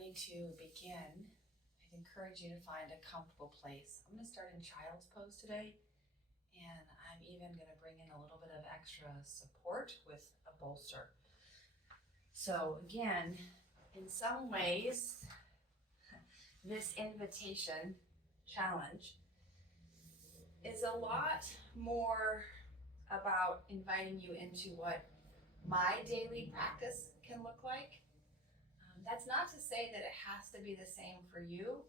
ready to begin, I'd encourage you to find a comfortable place. I'm going to start in child's pose today, and I'm even going to bring in a little bit of extra support with a bolster. So again, in some ways, this invitation challenge is a lot more about inviting you into what my daily practice can look like. That's not to say that it has to be the same for you,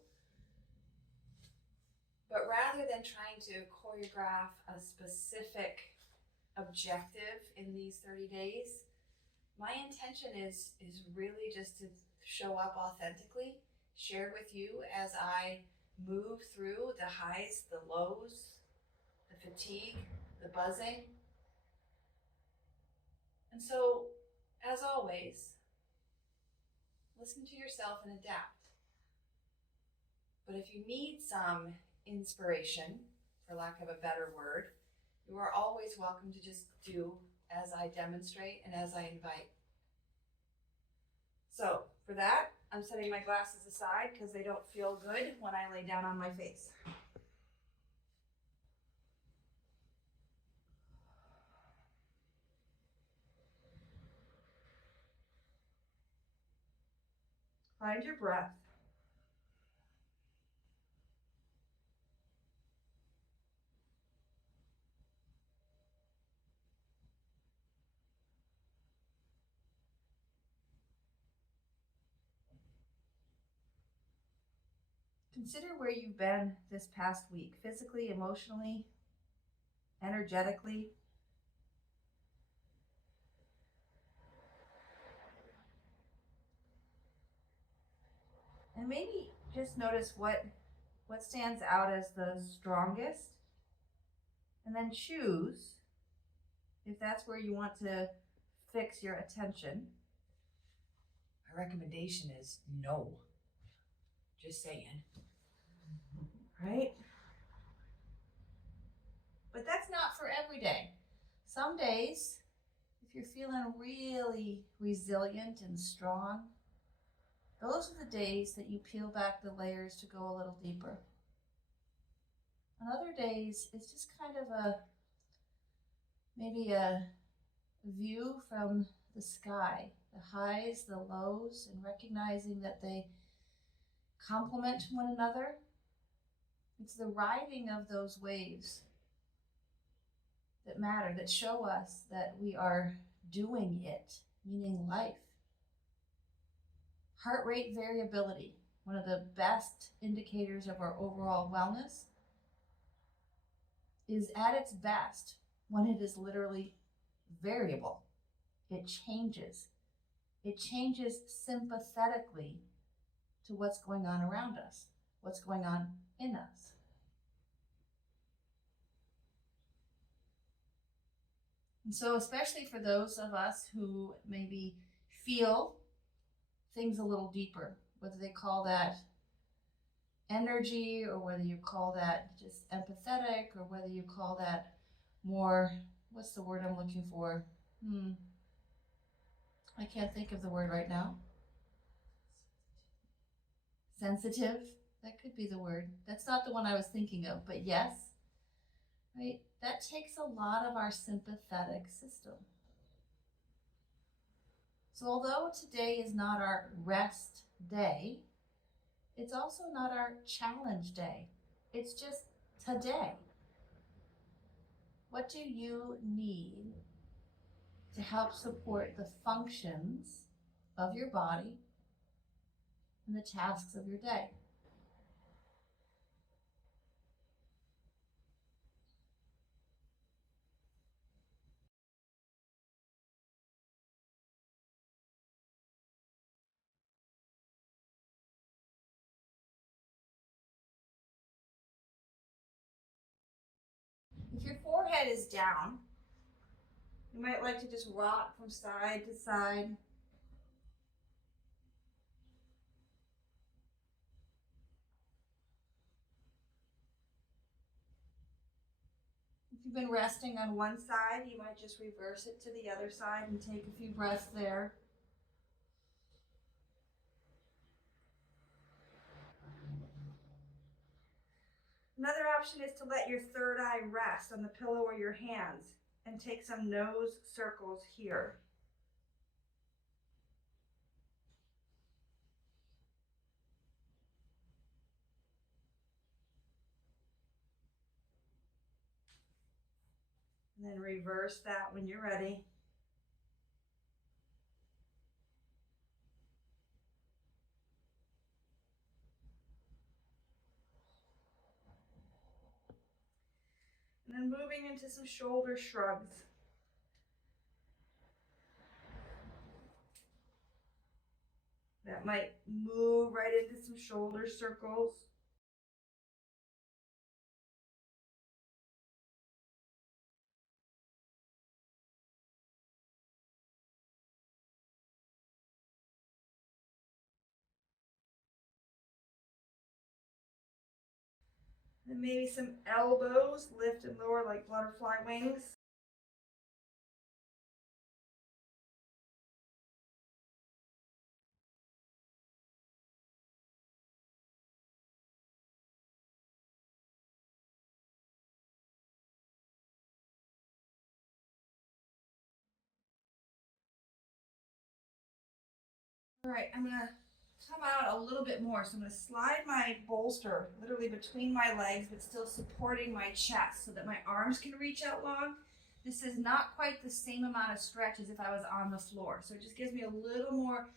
but rather than trying to choreograph a specific objective in these 30 days, my intention is really just to show up authentically, share with you as I move through the highs, the lows, the fatigue, the buzzing. And so, as always, listen to yourself and adapt. But if you need some inspiration, for lack of a better word, you are always welcome to just do as I demonstrate and as I invite. So for that, I'm setting my glasses aside because they don't feel good when I lay down on my face. Find your breath. Consider where you've been this past week, physically, emotionally, energetically. And maybe just notice what stands out as the strongest, and then choose if that's where you want to fix your attention. My recommendation is no. Just saying. Right? But that's not for every day. Some days, if you're feeling really resilient and strong, those are the days that you peel back the layers to go a little deeper. On other days, it's just kind of maybe a view from the sky, the highs, the lows, and recognizing that they complement one another. It's the riding of those waves that matter, that show us that we are doing it, meaning life. Heart rate variability, one of the best indicators of our overall wellness, is at its best when it is literally variable. It changes. It changes sympathetically to what's going on around us, what's going on in us. And so, especially for those of us who maybe feel things a little deeper, whether they call that energy or whether you call that just empathetic or whether you call that more, what's the word I'm looking for? I can't think of the word right now. Sensitive, that could be the word. That's not the one I was thinking of, but yes, right? That takes a lot of our sympathetic system. So although today is not our rest day, it's also not our challenge day. It's just today. What do you need to help support the functions of your body and the tasks of your day? If your forehead is down, you might like to just rock from side to side. If you've been resting on one side, you might just reverse it to the other side and take a few breaths there. Another option is to let your third eye rest on the pillow or your hands and take some nose circles here. And then reverse that when you're ready. And then moving into some shoulder shrugs. That might move right into some shoulder circles. And maybe some elbows, lift and lower like butterfly wings. All right, I'm gonna come out a little bit more. So I'm gonna slide my bolster literally between my legs, but still supporting my chest so that my arms can reach out long. This is not quite the same amount of stretch as if I was on the floor. So it just gives me a little more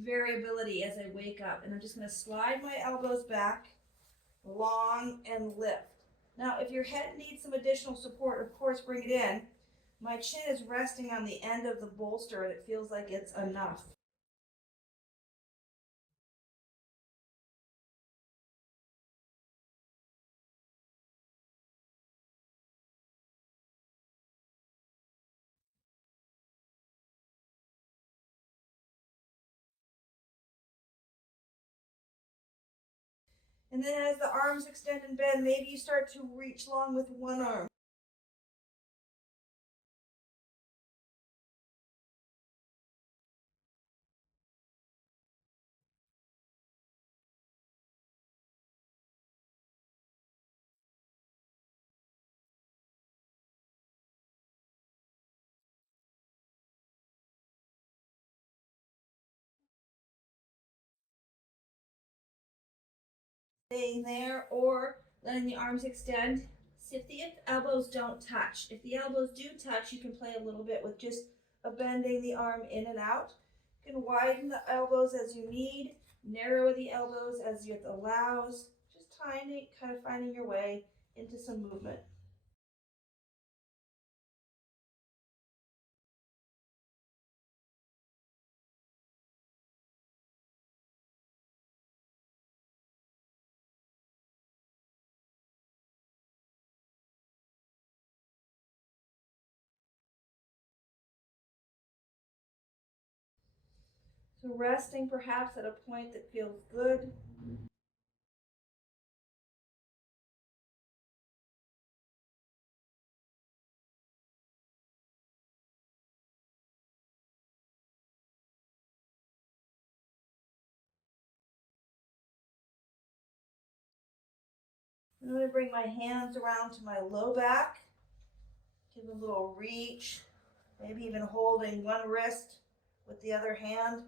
variability as I wake up. And I'm just gonna slide my elbows back, long and lift. Now, if your head needs some additional support, of course, bring it in. My chin is resting on the end of the bolster and it feels like it's enough. And then as the arms extend and bend, maybe you start to reach long with one arm. Staying there or letting the arms extend. See if the elbows don't touch. If the elbows do touch, you can play a little bit with just bending the arm in and out. You can widen the elbows as you need, narrow the elbows as it allows. Just tiny, kind of finding your way into some movement. So resting perhaps at a point that feels good. I'm going to bring my hands around to my low back. Give a little reach, maybe even holding one wrist with the other hand.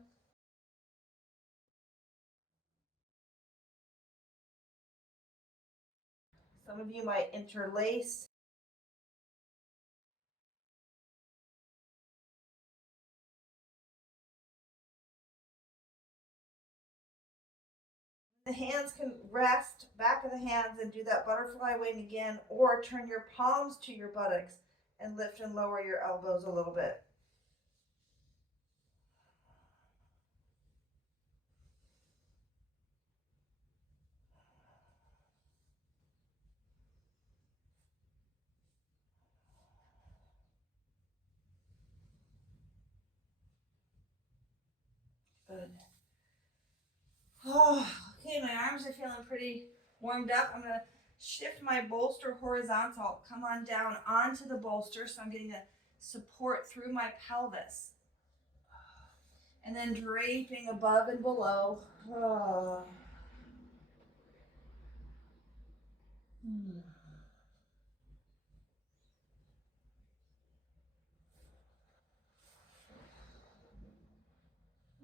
Some of you might interlace. The hands can rest, back of the hands, and do that butterfly wing again, or turn your palms to your buttocks and lift and lower your elbows a little bit. Good. Oh, okay, my arms are feeling pretty warmed up. I'm going to shift my bolster horizontal, come on down onto the bolster so I'm getting a support through my pelvis. And then draping above and below. Oh. Hmm.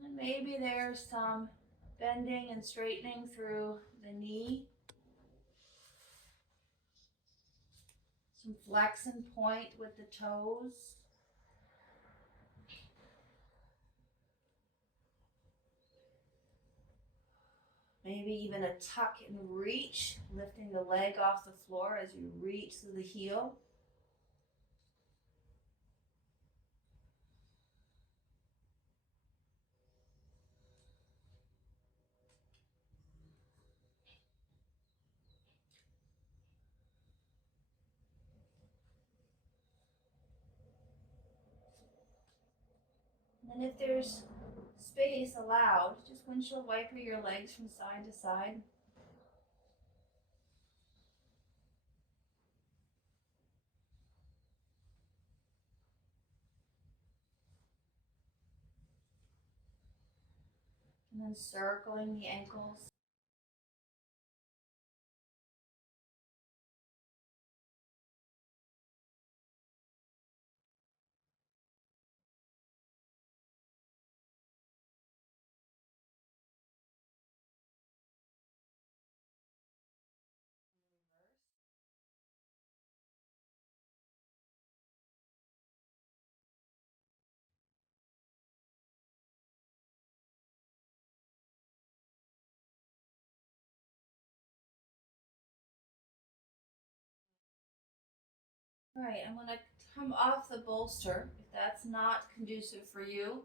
And maybe there's some bending and straightening through the knee. Some flex and point with the toes. Maybe even a tuck and reach, lifting the leg off the floor as you reach through the heel. And if there's space allowed, just windshield wiper your legs from side to side. And then circling the ankles. All right, I'm gonna come off the bolster. If that's not conducive for you,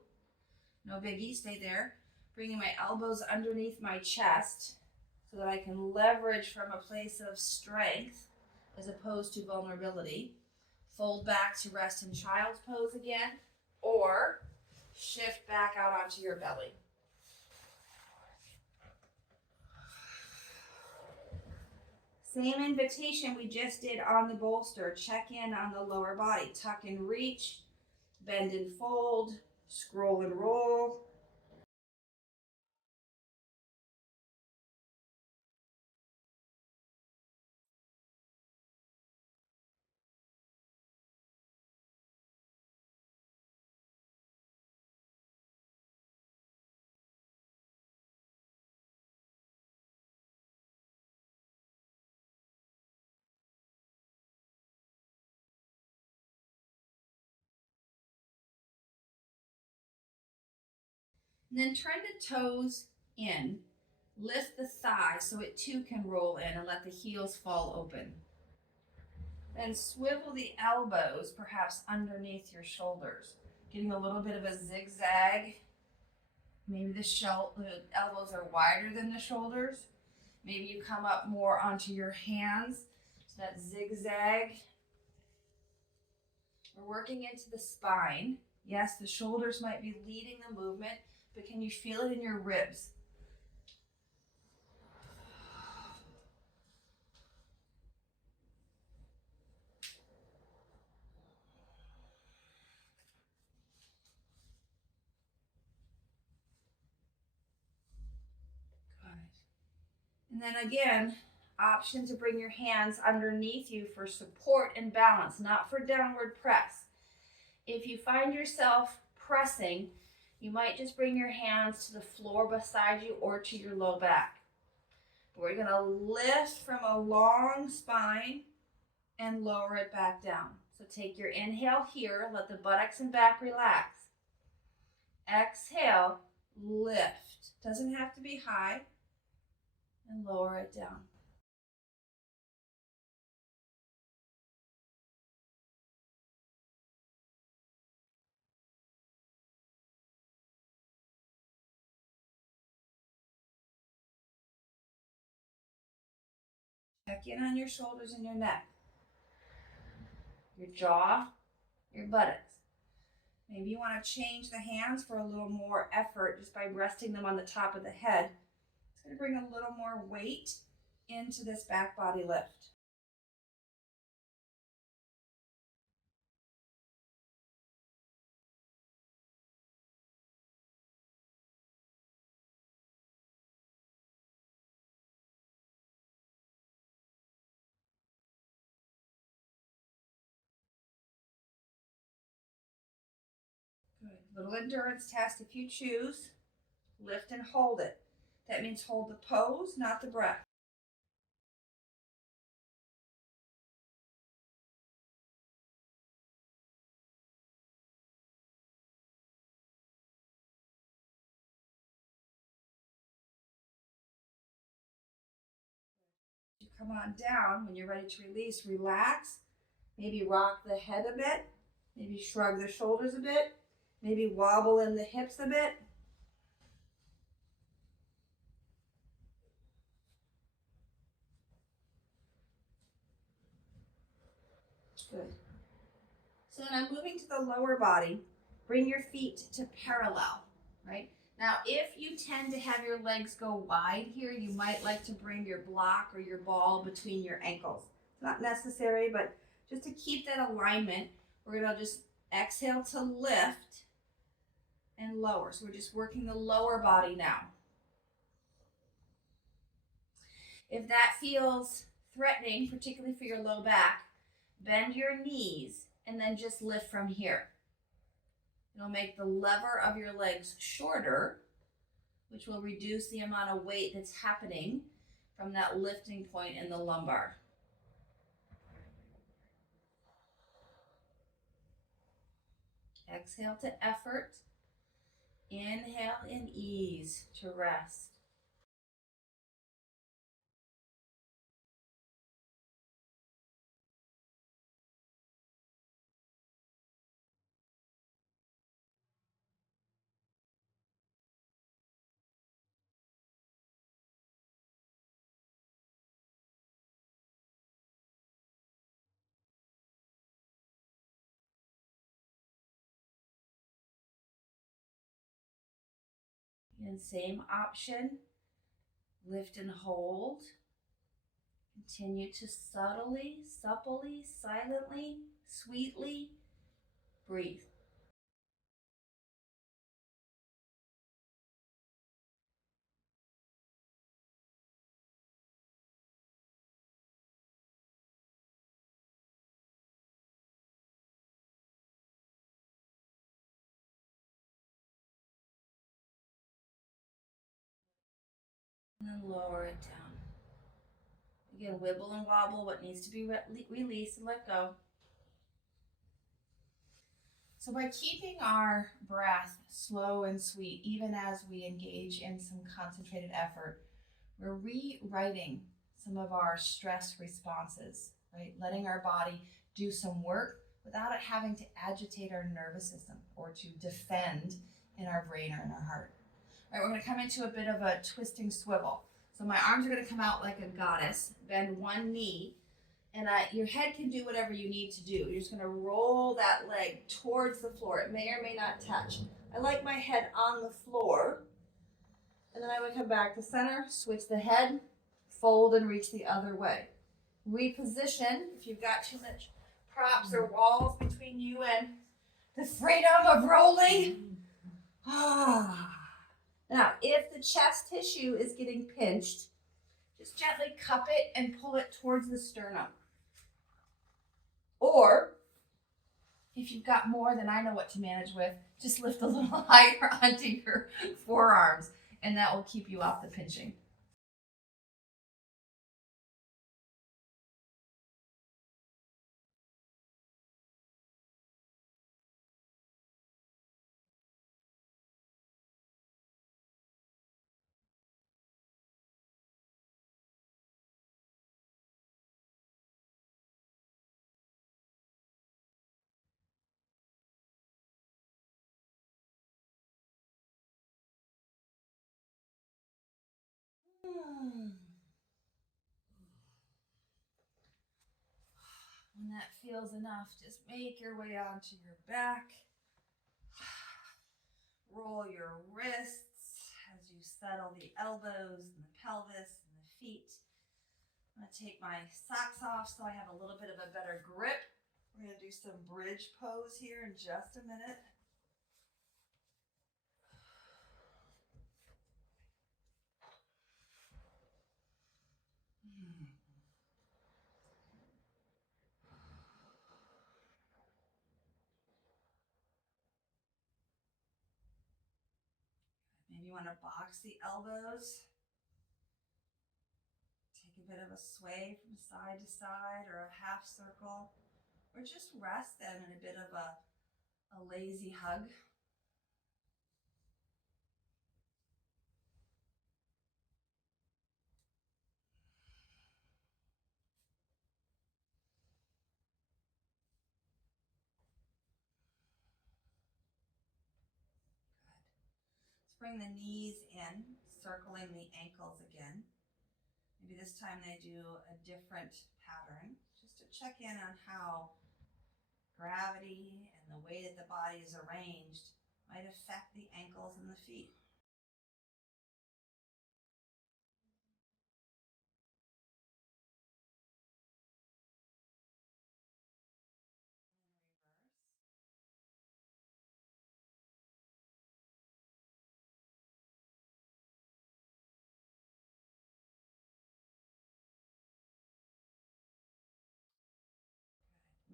no biggie, stay there. Bringing my elbows underneath my chest so that I can leverage from a place of strength as opposed to vulnerability. Fold back to rest in child's pose again, or shift back out onto your belly. Same invitation we just did on the bolster. Check in on the lower body. Tuck and reach, bend and fold, scroll and roll. And then turn the toes in. Lift the thigh so it too can roll in and let the heels fall open. Then swivel the elbows perhaps underneath your shoulders, getting a little bit of a zigzag. Maybe the elbows are wider than the shoulders. Maybe you come up more onto your hands. So that zigzag. We're working into the spine. Yes, the shoulders might be leading the movement, but can you feel it in your ribs? And then again, option to bring your hands underneath you for support and balance, not for downward press. If you find yourself pressing, you might just bring your hands to the floor beside you or to your low back. We're going to lift from a long spine and lower it back down. So take your inhale here, let the buttocks and back relax. Exhale, lift. Doesn't have to be high. And lower it down. Check in on your shoulders and your neck, your jaw, your buttocks. Maybe you want to change the hands for a little more effort just by resting them on the top of the head. It's going to bring a little more weight into this back body lift. Little endurance test if you choose. Lift and hold it. That means hold the pose, not the breath. You come on down. When you're ready to release, relax. Maybe rock the head a bit. Maybe shrug the shoulders a bit. Maybe wobble in the hips a bit. Good. So then I'm moving to the lower body. Bring your feet to parallel, right? Now, if you tend to have your legs go wide here, you might like to bring your block or your ball between your ankles. It's not necessary, but just to keep that alignment, we're gonna just exhale to lift and lower. So we're just working the lower body now. If that feels threatening, particularly for your low back, bend your knees and then just lift from here. It'll make the lever of your legs shorter, which will reduce the amount of weight that's happening from that lifting point in the lumbar. Exhale to effort. Inhale in ease to rest. And same option, lift and hold. Continue to subtly, supplely, silently, sweetly breathe. And then lower it down. Again, wibble and wobble what needs to be released and let go. So by keeping our breath slow and sweet, even as we engage in some concentrated effort, we're rewriting some of our stress responses, right? Letting our body do some work without it having to agitate our nervous system or to defend in our brain or in our heart. All right, we're going to come into a bit of a twisting swivel. So my arms are going to come out like a goddess, bend one knee, and your head can do whatever you need to do. You're just going to roll that leg towards the floor. It may or may not touch. I like my head on the floor. And then I would come back to center, switch the head, fold and reach the other way. Reposition if you've got too much props or walls between you and the freedom of rolling. Now, if the chest tissue is getting pinched, just gently cup it and pull it towards the sternum. Or, if you've got more than I know what to manage with, just lift a little higher onto your forearms, and that will keep you off the pinching. When that feels enough, just make your way onto your back. Roll your wrists as you settle the elbows and the pelvis and the feet. I'm going to take my socks off so I have a little bit of a better grip. We're going to do some bridge pose here in just a minute. want to box the elbows. Take a bit of a sway from side to side or a half circle, or just rest them in a bit of a lazy hug. Let's bring the knees in, circling the ankles again. Maybe this time they do a different pattern, just to check in on how gravity and the way that the body is arranged might affect the ankles and the feet.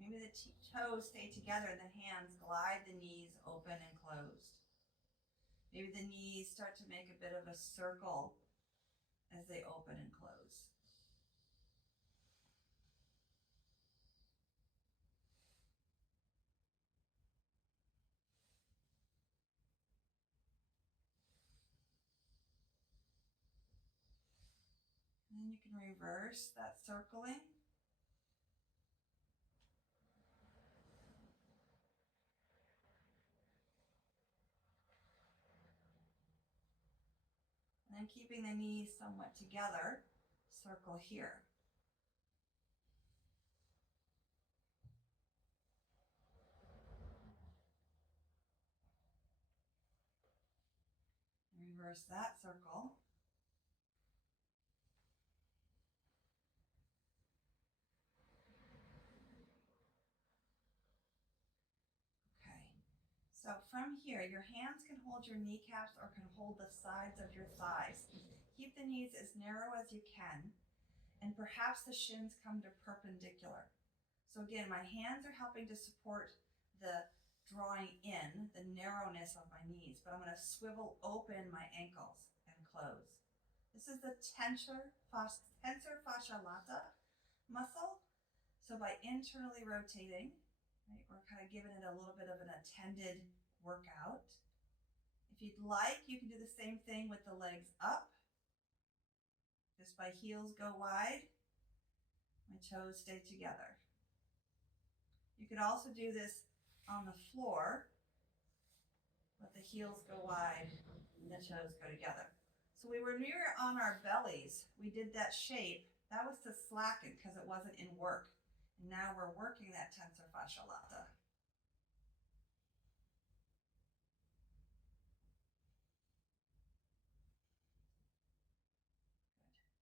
Maybe the toes stay together and the hands glide the knees open and closed. Maybe the knees start to make a bit of a circle as they open and close. And then you can reverse that circling. And then keeping the knees somewhat together, circle here. Reverse that circle. Okay, so from here, your hands can hold your kneecaps or can hold the sides of your thighs. Keep the knees as narrow as you can, and perhaps the shins come to perpendicular. So again, my hands are helping to support the drawing in, the narrowness of my knees, but I'm going to swivel open my ankles and close. This is the tensor fascia lata muscle. So by internally rotating, right, we're kind of giving it a little bit of an attended workout. If you'd like, you can do the same thing with the legs up. Just by heels go wide, my toes stay together. You could also do this on the floor, let the heels go wide and the toes go together. So we were near on our bellies. We did that shape. That was to slacken because it wasn't in work. And now we're working that tensor fascia lata.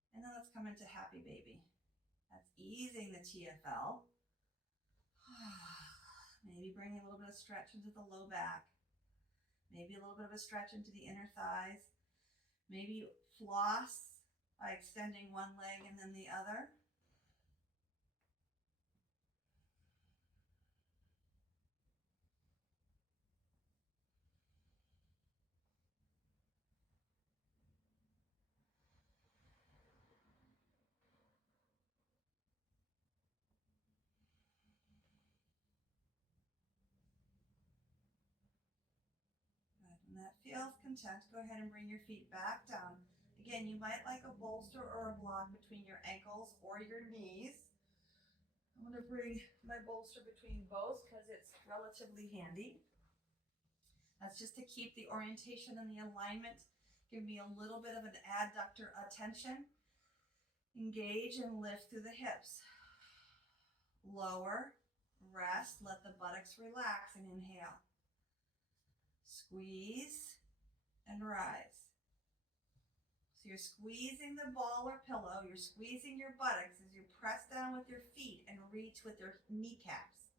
Good. And then let's come into happy baby. That's easing the TFL. Maybe bring a little bit of stretch into the low back. Maybe a little bit of a stretch into the inner thighs. Maybe floss by extending one leg and then the other. Good. And that feels content. Go ahead and bring your feet back down. Again, you might like a bolster or a block between your ankles or your knees. I'm going to bring my bolster between both because it's relatively handy. That's just to keep the orientation and the alignment. Give me a little bit of an adductor attention. Engage and lift through the hips. Lower, rest, let the buttocks relax and inhale. Squeeze and rise. So you're squeezing the ball or pillow, you're squeezing your buttocks as you press down with your feet and reach with your kneecaps.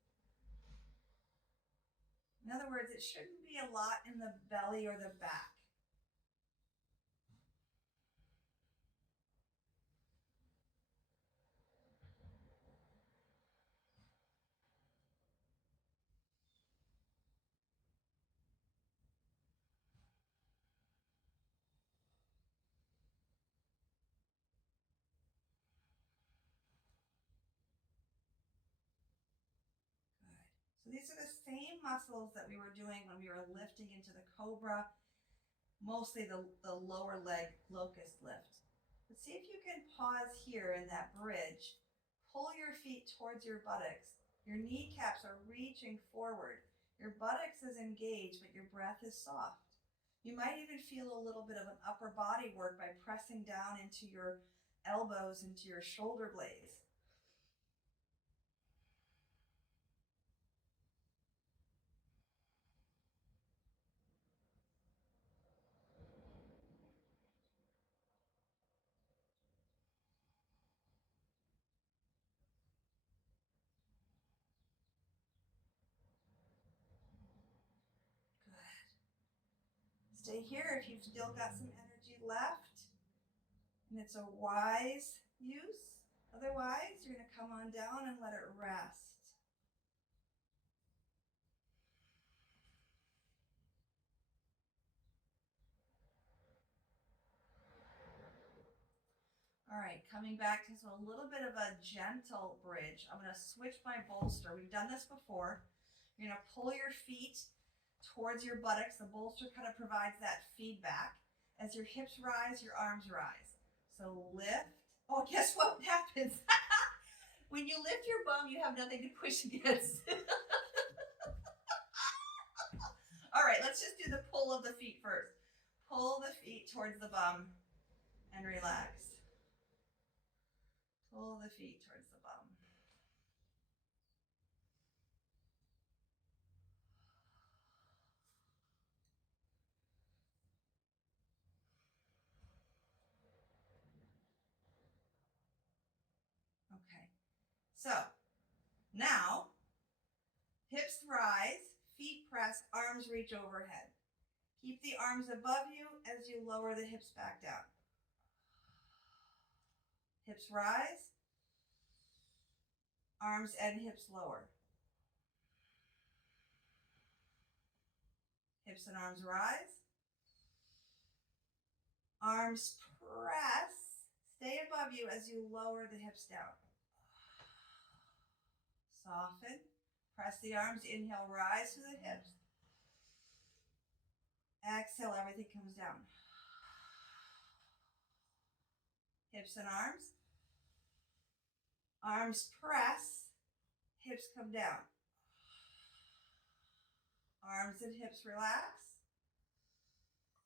In other words, it shouldn't be a lot in the belly or the back. same muscles that we were doing when we were lifting into the cobra, mostly the lower leg locust lift. But see if you can pause here in that bridge. Pull your feet towards your buttocks. Your kneecaps are reaching forward. Your buttocks is engaged, but your breath is soft. You might even feel a little bit of an upper body work by pressing down into your elbows, into your shoulder blades. Good. Stay here if you've still got some energy left. And it's a wise use. Otherwise, you're going to come on down and let it rest. All right, coming back to a little bit of a gentle bridge. I'm going to switch my bolster. We've done this before. You're going to pull your feet towards your buttocks. The bolster kind of provides that feedback. As your hips rise, your arms rise. So lift. Oh, guess what happens? When you lift your bum, you have nothing to push against. All right, let's just do the pull of the feet first. Pull the feet towards the bum and relax. Pull the feet towards the bum. Okay. So now, hips rise, feet press, arms reach overhead. Keep the arms above you as you lower the hips back down. Hips rise, arms and hips lower. Hips and arms rise. Arms press, stay above you as you lower the hips down. Soften, press the arms, inhale, rise to the hips. Exhale, everything comes down. Hips and arms. Arms press, hips come down. Arms and hips relax.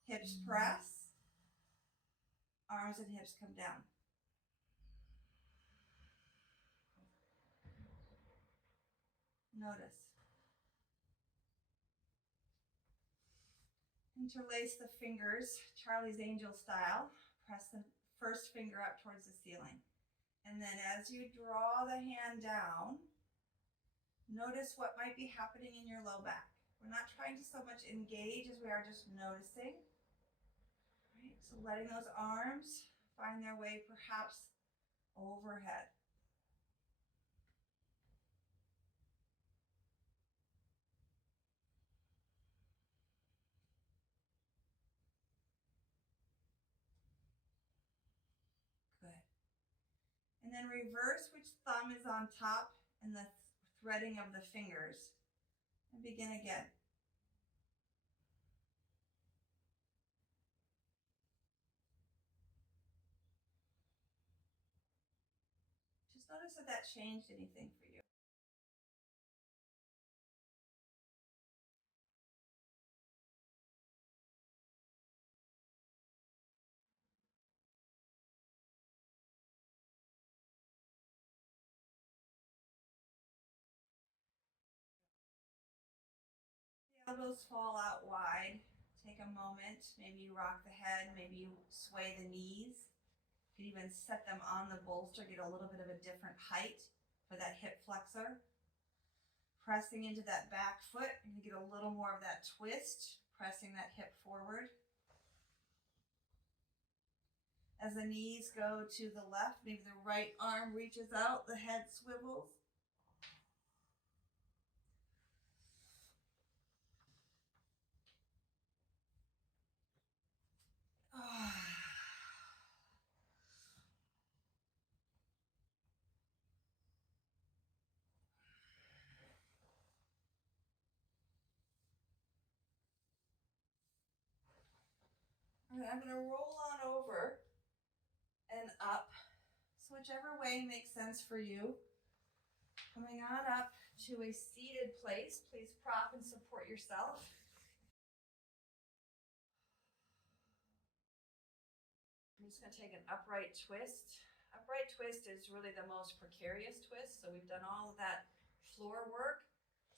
Hips press. Arms and hips come down. Notice. Interlace the fingers, Charlie's Angel style. Press the first finger up towards the ceiling. And then as you draw the hand down, notice what might be happening in your low back. We're not trying to so much engage as we are just noticing. Right? So letting those arms find their way perhaps overhead. Good. And then reverse which thumb is on top and the threading of the fingers. And begin again. Just notice if that changed anything for you. Elbows fall out wide. Take a moment, maybe you rock the head, maybe you sway the knees. You can even set them on the bolster, get a little bit of a different height for that hip flexor. Pressing into that back foot, you get a little more of that twist, pressing that hip forward. As the knees go to the left, maybe the right arm reaches out, the head swivels. And I'm going to roll on over and up. So whichever way makes sense for you. Coming on up to a seated place. Please prop and support yourself. I'm just going to take an upright twist. Upright twist is really the most precarious twist. So we've done all of that floor work.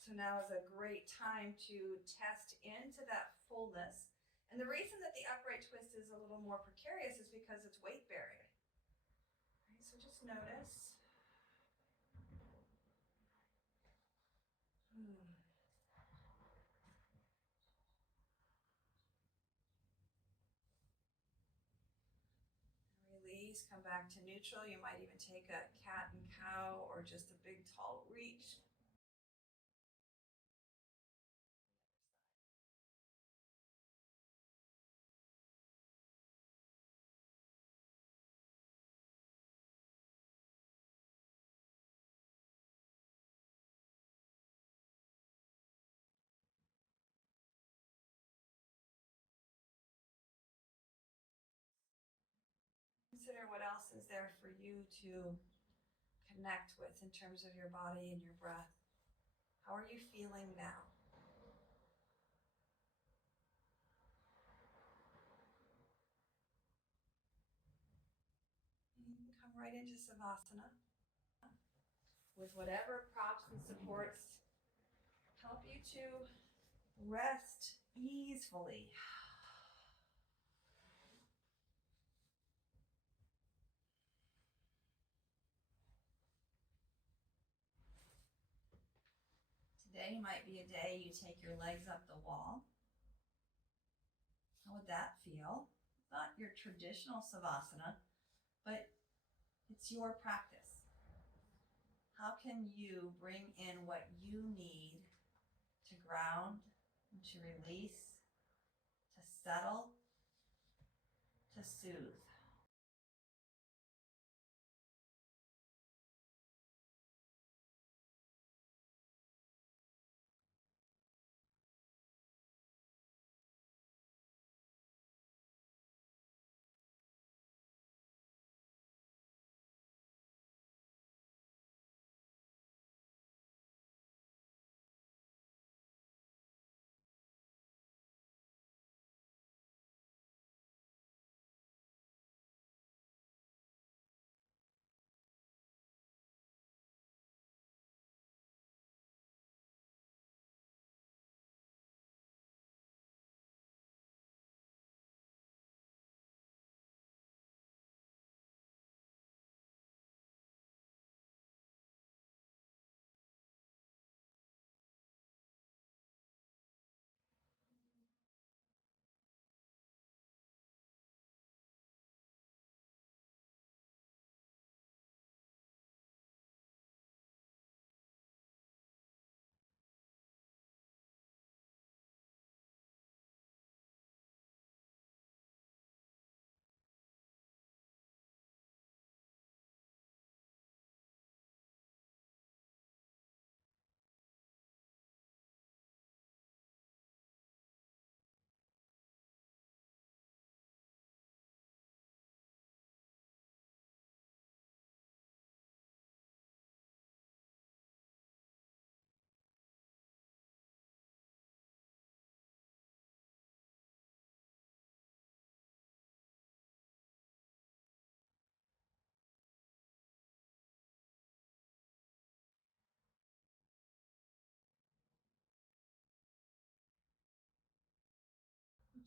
So now is a great time to test into that fullness. And the reason that the upright twist is a little more precarious is because it's weight bearing. Right, so just notice. Release, come back to neutral. You might even take a cat and cow or just a big tall reach. Consider what else is there for you to connect with in terms of your body and your breath. How are you feeling now? You can come right into Savasana with whatever props and supports help you to rest easily. Today might be a day you take your legs up the wall. How would that feel? Not your traditional Savasana, but it's your practice. How can you bring in what you need to ground, to release, to settle, to soothe?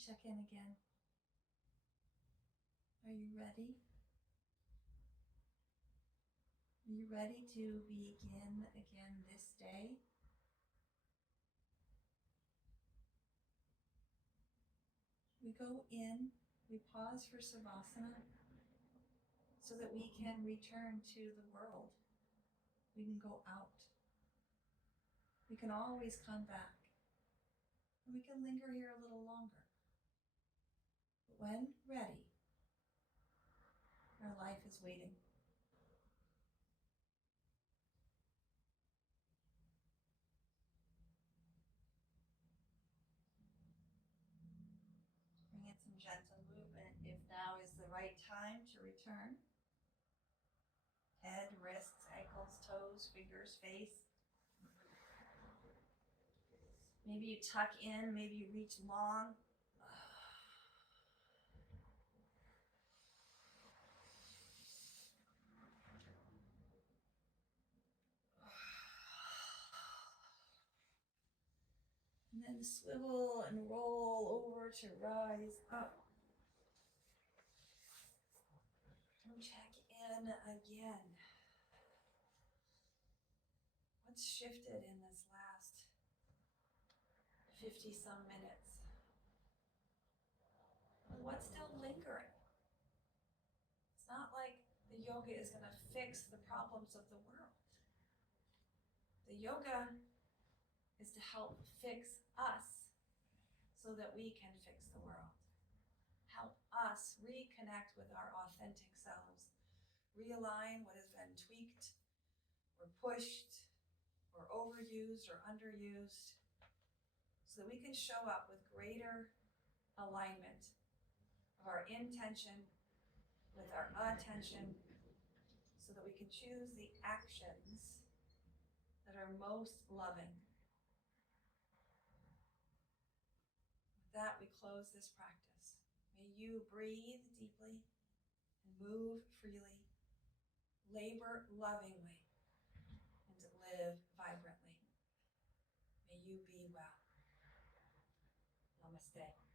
Check in again. Are you ready? Are you ready to begin again this day? We go in, we pause for Savasana so that we can return to the world. We can go out. We can always come back. And we can linger here a little longer. But when ready, our life is waiting. Bring in some gentle movement. to return. Head, wrists, ankles, toes, fingers, face. Maybe you tuck in, maybe you reach long. And then swivel and roll over to rise up. And check in again. What's shifted in this last 50 some minutes? And what's still lingering? It's not like the yoga is going to fix the problems of the world. The yoga is to help fix us so that we can fix the world. Help us reconnect with our authentic selves, realign what has been tweaked or pushed or overused or underused, so that we can show up with greater alignment of our intention with our attention, so that we can choose the actions that are most loving. With that, we close this practice. May you breathe deeply and move freely, labor lovingly, and live vibrantly. May you be well. Namaste.